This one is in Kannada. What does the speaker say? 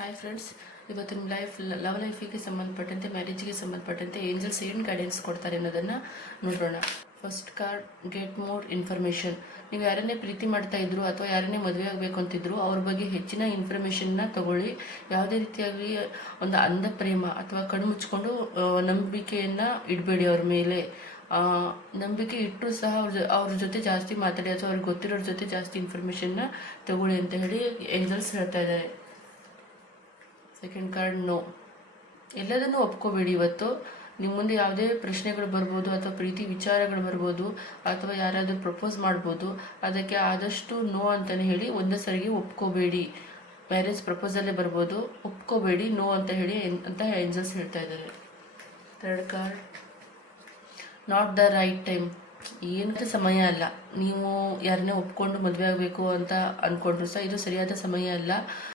ಹಾಯ್ ಫ್ರೆಂಡ್ಸ್, ಇವತ್ತಿನ ಲವ್ ಲೈಫಿಗೆ ಸಂಬಂಧಪಟ್ಟಂತೆ, ಮ್ಯಾರೇಜ್ಗೆ ಸಂಬಂಧಪಟ್ಟಂತೆ ಏಂಜಲ್ಸ್ ಏನು ಗೈಡೆನ್ಸ್ ಕೊಡ್ತಾರೆ ಅನ್ನೋದನ್ನು ನೋಡೋಣ. First card, get more information. ನೀವು ಯಾರನ್ನೇ ಪ್ರೀತಿ ಮಾಡ್ತಾ ಇದ್ರು ಅಥವಾ ಯಾರನ್ನೇ ಮದುವೆ ಆಗಬೇಕು ಅಂತಿದ್ರು, ಅವ್ರ ಬಗ್ಗೆ ಹೆಚ್ಚಿನ ಇನ್ಫಾರ್ಮೇಷನ್ನ ತಗೊಳ್ಳಿ. ಯಾವುದೇ ರೀತಿಯಾಗಿ ಒಂದು ಅಂಧ ಪ್ರೇಮ ಅಥವಾ ಕಣ್ಣು ಮುಚ್ಕೊಂಡು ನಂಬಿಕೆಯನ್ನು ಇಡಬೇಡಿ ಅವ್ರ ಮೇಲೆ. ನಂಬಿಕೆ ಇಟ್ಟರು ಸಹ ಅವ್ರ ಜೊತೆ ಜಾಸ್ತಿ ಮಾತಾಡಿ ಅಥವಾ ಅವ್ರಿಗೆ ಗೊತ್ತಿರೋರ ಜೊತೆ ಜಾಸ್ತಿ ಇನ್ಫಾರ್ಮೇಷನ್ನ ತಗೊಳ್ಳಿ ಅಂತ ಹೇಳಿ ಏಂಜಲ್ಸ್ ಹೇಳ್ತಾ ಇದ್ದಾರೆ. Second card, no. ಎಲ್ಲದನ್ನೂ ಒಪ್ಕೋಬೇಡಿ. ಇವತ್ತು ನಿಮ್ಮ ಮುಂದೆ ಯಾವುದೇ ಪ್ರಶ್ನೆಗಳು ಬರ್ಬೋದು ಅಥವಾ ಪ್ರೀತಿ ವಿಚಾರಗಳು ಬರ್ಬೋದು ಅಥವಾ ಯಾರಾದರೂ ಪ್ರಪೋಸ್ ಮಾಡ್ಬೋದು. ಅದಕ್ಕೆ ಆದಷ್ಟು ನೋ ಅಂತಲೇ ಹೇಳಿ ಒಂದೇ ಸರಿಗೆ ಒಪ್ಕೋಬೇಡಿ. ಮ್ಯಾರೇಜ್ ಪ್ರಪೋಸಲ್ಲೇ ಬರ್ಬೋದು, ಒಪ್ಕೋಬೇಡಿ, ನೋ ಅಂತ ಹೇಳಿ ಅಂತ ಏಂಜಲ್ಸ್ ಹೇಳ್ತಾ ಇದ್ದಾರೆ. Third card, not the right time. ಏನಂತ ಸಮಯ ಅಲ್ಲ. ನೀವು ಯಾರನ್ನೇ ಒಪ್ಕೊಂಡು ಮದುವೆ ಆಗಬೇಕು ಅಂತ ಅಂದ್ಕೊಂಡ್ರು ಸಹ ಇದು ಸರಿಯಾದ ಸಮಯ ಅಲ್ಲ.